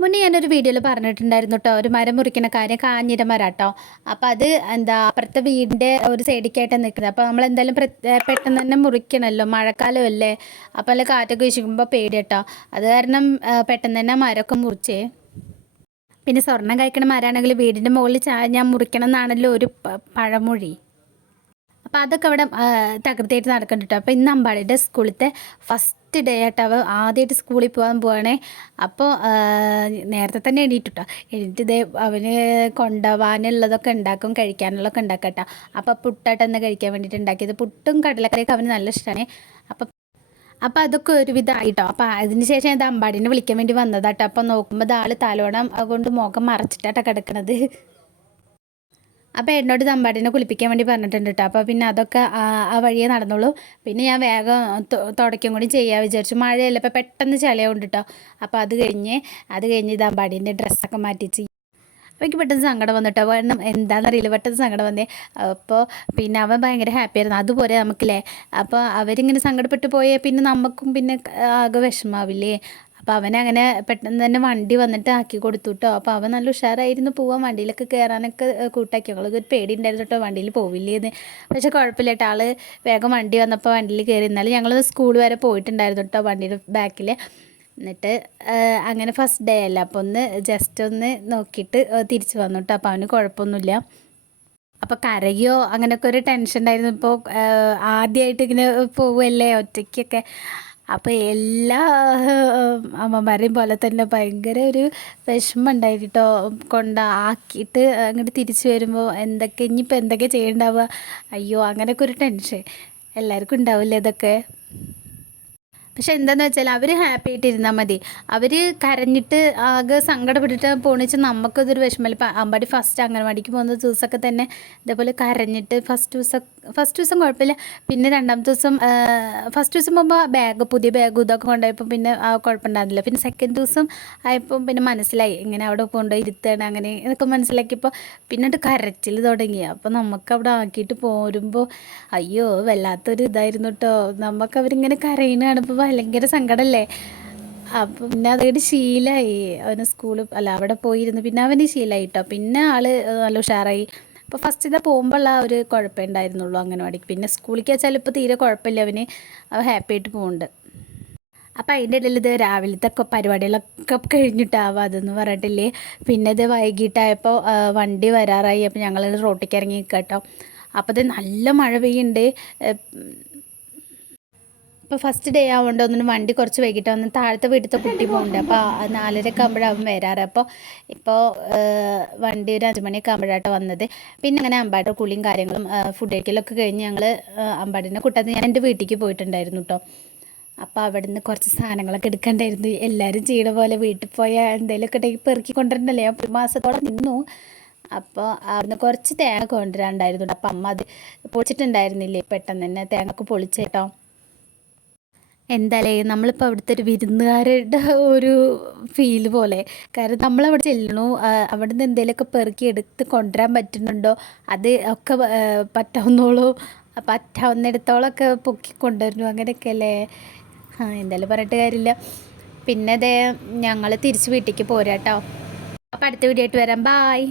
മുന്നേ ഞാനൊരു വീഡിയോയിൽ പറഞ്ഞിട്ടുണ്ടായിരുന്നു കേട്ടോ, ഒരു മരം മുറിക്കുന്ന കാര്യം, കാഞ്ഞിര മരം കേട്ടോ. അപ്പോൾ അത് അപ്പുറത്തെ വീടിൻ്റെ ഒരു സൈഡിലേക്കായിട്ട് നിൽക്കുന്നത്. അപ്പോൾ നമ്മൾ എന്തായാലും പെട്ടെന്ന് തന്നെ മുറിക്കണമല്ലോ, മഴക്കാലമല്ലേ. അപ്പോൾ അല്ല കാറ്റൊക്കെ വീശുമ്പോൾ പേടി കേട്ടോ. അത് കാരണം പെട്ടെന്ന് തന്നെ മരമൊക്കെ മുറിച്ചേ. പിന്നെ സ്വർണ്ണം കഴിക്കണ മരമാണെങ്കിൽ വീടിൻ്റെ മുകളിൽ ഞാൻ മുറിക്കണം എന്നാണല്ലോ ഒരു പഴമൊഴി. അപ്പോൾ അതൊക്കെ അവിടെ തകൃതിയായിട്ട് നടക്കുന്നുണ്ട് കേട്ടോ. അപ്പോൾ ഇന്ന് അമ്പാടിയുടെ സ്കൂളിലത്തെ ഫസ്റ്റ് ഡേ ആയിട്ട് അവ ആദ്യമായിട്ട് സ്കൂളിൽ പോകാൻ പോവാണേ. അപ്പോൾ നേരത്തെ തന്നെ എണീറ്റിട്ടോ. എണീറ്റ് ഇതേ അവന് കൊണ്ടുപോകാനുള്ളതൊക്കെ ഉണ്ടാക്കും, കഴിക്കാനുള്ളതൊക്കെ ഉണ്ടാക്കാം കേട്ടോ. അപ്പോൾ പുട്ടായിട്ടെന്ന് കഴിക്കാൻ വേണ്ടിയിട്ട് ഉണ്ടാക്കിയത്. പുട്ടും കടലക്കറിയൊക്കെ അവന് നല്ല ഇഷ്ടമാണ്. അപ്പോൾ അതൊക്കെ ഒരുവിധമായിട്ടോ. അപ്പോൾ അതിന് ശേഷം ഞാൻ അമ്പാടിനെ വിളിക്കാൻ വേണ്ടി വന്നതാട്ടോ. അപ്പോൾ നോക്കുമ്പോൾ ആൾ തലോണം കൊണ്ട് മുഖം മറച്ചിട്ടാട്ടോ കിടക്കണത്. അപ്പോൾ എന്നോട് തമ്പാടിനെ കുളിപ്പിക്കാൻ വേണ്ടി പറഞ്ഞിട്ടുണ്ട് കേട്ടോ. അപ്പോൾ പിന്നെ അതൊക്കെ ആ വഴിയേ നടന്നുള്ളൂ. പിന്നെ ഞാൻ വേഗം തുടയ്ക്കും കൂടി ചെയ്യാൻ വിചാരിച്ചു. മഴയല്ല, ഇപ്പോൾ പെട്ടെന്ന് ചളിയാവുണ്ട് കേട്ടോ. അപ്പോൾ അത് കഴിഞ്ഞ് തമ്പാടീൻ്റെ ഡ്രസ്സൊക്കെ മാറ്റിച്ച്. അപ്പോൾ എനിക്ക് പെട്ടെന്ന് സങ്കടം വന്നിട്ടോ. കാരണം എന്താണെന്നറിയില്ല, പെട്ടെന്ന് സങ്കടം വന്നേ. അപ്പോൾ പിന്നെ അവൻ ഭയങ്കര ഹാപ്പി ആയിരുന്നു. അതുപോലെ നമുക്കില്ലേ, അപ്പോൾ അവരിങ്ങനെ സങ്കടപ്പെട്ട് പോയാൽ പിന്നെ നമുക്കും പിന്നെ ആകെ വിഷമാവില്ലേ. അപ്പോൾ അവനങ്ങനെ പെട്ടെന്ന് തന്നെ വണ്ടി വന്നിട്ട് ആക്കി കൊടുത്തു കേട്ടോ. അപ്പോൾ അവൻ നല്ല ഉഷാറായിരുന്നു പോവാൻ, വണ്ടിയിലൊക്കെ കയറാനൊക്കെ കൂട്ടാക്കി. ഞങ്ങൾക്ക് ഒരു പേടി ഉണ്ടായിരുന്നു കേട്ടോ, വണ്ടിയിൽ പോവില്ലേന്ന്. പക്ഷേ കുഴപ്പമില്ല കേട്ടോ, ആൾ വേഗം വണ്ടി വന്നപ്പോൾ വണ്ടിയിൽ കയറി. എന്നാലും ഞങ്ങൾ സ്കൂൾ വരെ പോയിട്ടുണ്ടായിരുന്നു കേട്ടോ വണ്ടിയുടെ ബാക്കിൽ. എന്നിട്ട് അങ്ങനെ ഫസ്റ്റ് ഡേ അല്ല, അപ്പോൾ ഒന്ന് ജസ്റ്റ് ഒന്ന് നോക്കിയിട്ട് തിരിച്ച് വന്നു കേട്ടോ. അപ്പോൾ അവന് കുഴപ്പമൊന്നുമില്ല. അപ്പോൾ കരയോ അങ്ങനെയൊക്കെ ഒരു ടെൻഷൻ ഉണ്ടായിരുന്നു. ഇപ്പോൾ ആദ്യമായിട്ട് ഇങ്ങനെ പോവുമല്ലേ ഒറ്റയ്ക്കൊക്കെ. അപ്പോൾ എല്ലാ അമ്മമാരെയും പോലെ തന്നെ ഭയങ്കര ഒരു വിഷമം ഉണ്ടായിരുന്നു കേട്ടോ. കൊണ്ടാക്കിയിട്ട് അങ്ങോട്ട് തിരിച്ച് വരുമ്പോൾ ഇനിയിപ്പോൾ എന്തൊക്കെ ചെയ്യണ്ടാവുക, അയ്യോ അങ്ങനെയൊക്കെ ഒരു ടെൻഷൻ എല്ലാവർക്കും ഉണ്ടാവില്ലേ ഇതൊക്കെ. പക്ഷെ എന്താണെന്ന് വെച്ചാൽ അവർ ഹാപ്പി ആയിട്ടിരുന്നാൽ മതി. അവർ കരഞ്ഞിട്ട് ആകെ സങ്കടപ്പെട്ടിട്ട് പോണിച്ച് നമുക്കതൊരു വിഷമമില്ല. ഇപ്പം അമ്പാടി ഫസ്റ്റ് അംഗൻവാടിക്ക് പോകുന്ന ദിവസമൊക്കെ തന്നെ ഇതേപോലെ കരഞ്ഞിട്ട് ഫസ്റ്റ് ദിവസം കുഴപ്പമില്ല. പിന്നെ രണ്ടാമത്തെ ദിവസം ഫസ്റ്റ് ദിവസം പോകുമ്പോൾ പുതിയ ബാഗ് ഇതൊക്കെ കൊണ്ടുപോയപ്പോൾ പിന്നെ കുഴപ്പമുണ്ടായിരുന്നില്ല. പിന്നെ സെക്കൻഡ് ദിവസം ആയപ്പോൾ പിന്നെ മനസ്സിലായി ഇങ്ങനെ അവിടെ കൊണ്ടുപോയി ഇരുത്താണ് അങ്ങനെ ഇതൊക്കെ മനസ്സിലാക്കിയപ്പോൾ പിന്നീട് കരച്ചിൽ തുടങ്ങി. അപ്പോൾ നമുക്കവിടെ ആക്കിയിട്ട് പോരുമ്പോൾ അയ്യോ വല്ലാത്തൊരു ഇതായിരുന്നു കേട്ടോ. നമുക്കവരിങ്ങനെ കരയുന്നതാണ് ഇപ്പോൾ ഭയങ്കര സങ്കടമല്ലേ. അപ്പം പിന്നെ അതായത് ശീലമായി അവന് അവിടെ പോയിരുന്നു. പിന്നെ അവന് ശീലമായി കേട്ടോ. പിന്നെ ആൾ നല്ല ഉഷാറായി. അപ്പോൾ ഫസ്റ്റ് ഇതാ പോകുമ്പോഴുള്ള ഒരു കുഴപ്പമേ ഉണ്ടായിരുന്നുള്ളൂ അംഗൻവാടിക്ക്. പിന്നെ സ്കൂളിലേക്ക് വെച്ചാൽ ഇപ്പോൾ തീരെ കുഴപ്പമില്ല, അവൻ ഹാപ്പി ആയിട്ട് പോകുന്നുണ്ട്. അപ്പോൾ അതിൻ്റെ ഇടയിൽ ഇത് രാവിലത്തെ പരിപാടികളൊക്കെ കഴിഞ്ഞിട്ടാവുക അതൊന്നും പറഞ്ഞിട്ടില്ലേ. പിന്നെ ഇത് വൈകിട്ടായപ്പോൾ വണ്ടി വരാറായി. അപ്പോൾ ഞങ്ങൾ റോട്ടിലേക്ക് ഇറങ്ങി കേട്ടോ. അപ്പോൾ ഇത് നല്ല മഴ പെയ്യുന്നുണ്ട്. ഇപ്പോൾ ഫസ്റ്റ് ഡേ ആവുകൊണ്ട് ഒന്നിനും വണ്ടി കുറച്ച് വൈകിട്ട് വന്ന് താഴത്തെ വീട്ടിലത്തെ കുട്ടി പോകുന്നുണ്ട്. അപ്പോൾ 4:30 ആകുമ്പോഴാവും വരാറ്. ഇപ്പോൾ വണ്ടി ഒരു 5 മണിയൊക്കെ ആകുമ്പോഴാട്ടോ വന്നത്. പിന്നെ അങ്ങനെ അമ്പാടിയുടെ കുളിയും കാര്യങ്ങളും ഫുഡ് കഴിക്കലൊക്കെ കഴിഞ്ഞ് ഞങ്ങൾ അമ്പാടിനെ കൂട്ടാതെ ഞാൻ എൻ്റെ വീട്ടിലേക്ക് പോയിട്ടുണ്ടായിരുന്നു കേട്ടോ. അപ്പോൾ അവിടെ നിന്ന് കുറച്ച് സാധനങ്ങളൊക്കെ എടുക്കണ്ടായിരുന്നു. എല്ലാവരും ചെയ്യണ പോലെ വീട്ടിൽ പോയാൽ എന്തെങ്കിലുമൊക്കെ ഉണ്ടെങ്കിൽ പെറുക്കി കൊണ്ടുവരണ്ടല്ലേ. ഞാൻ ഒരു മാസത്തോളം നിന്നു. അപ്പോൾ അവിടുന്ന് കുറച്ച് തേങ്ങ കൊണ്ടുവരാനുണ്ടായിരുന്നു. അപ്പോൾ അമ്മ അത് പൊളിച്ചിട്ടുണ്ടായിരുന്നില്ലേ, പെട്ടെന്ന് തന്നെ തേങ്ങ ഒക്കെ പൊളിച്ചേട്ടോ. എന്തായാലേ നമ്മളിപ്പോൾ അവിടുത്തെ ഒരു വിരുന്നുകാരുടെ ഒരു ഫീല് പോലെ. കാരണം നമ്മളവിടെ ചെല്ലണു, അവിടെ നിന്ന് എന്തെങ്കിലുമൊക്കെ പെറുക്കി എടുത്ത് കൊണ്ടുവരാൻ പറ്റുന്നുണ്ടോ അത് ഒക്കെ പറ്റാവുന്നിടത്തോളമൊക്കെ പൊക്കി കൊണ്ടുവരുന്നു, അങ്ങനെയൊക്കെ അല്ലേ. എന്തായാലും പറഞ്ഞിട്ട് കാര്യമില്ല. പിന്നെ ഞങ്ങൾ തിരിച്ച് വീട്ടിലേക്ക് പോരാട്ടോ. അപ്പോൾ അടുത്ത വീഡിയോ ആയിട്ട് വരാം. ബായ്.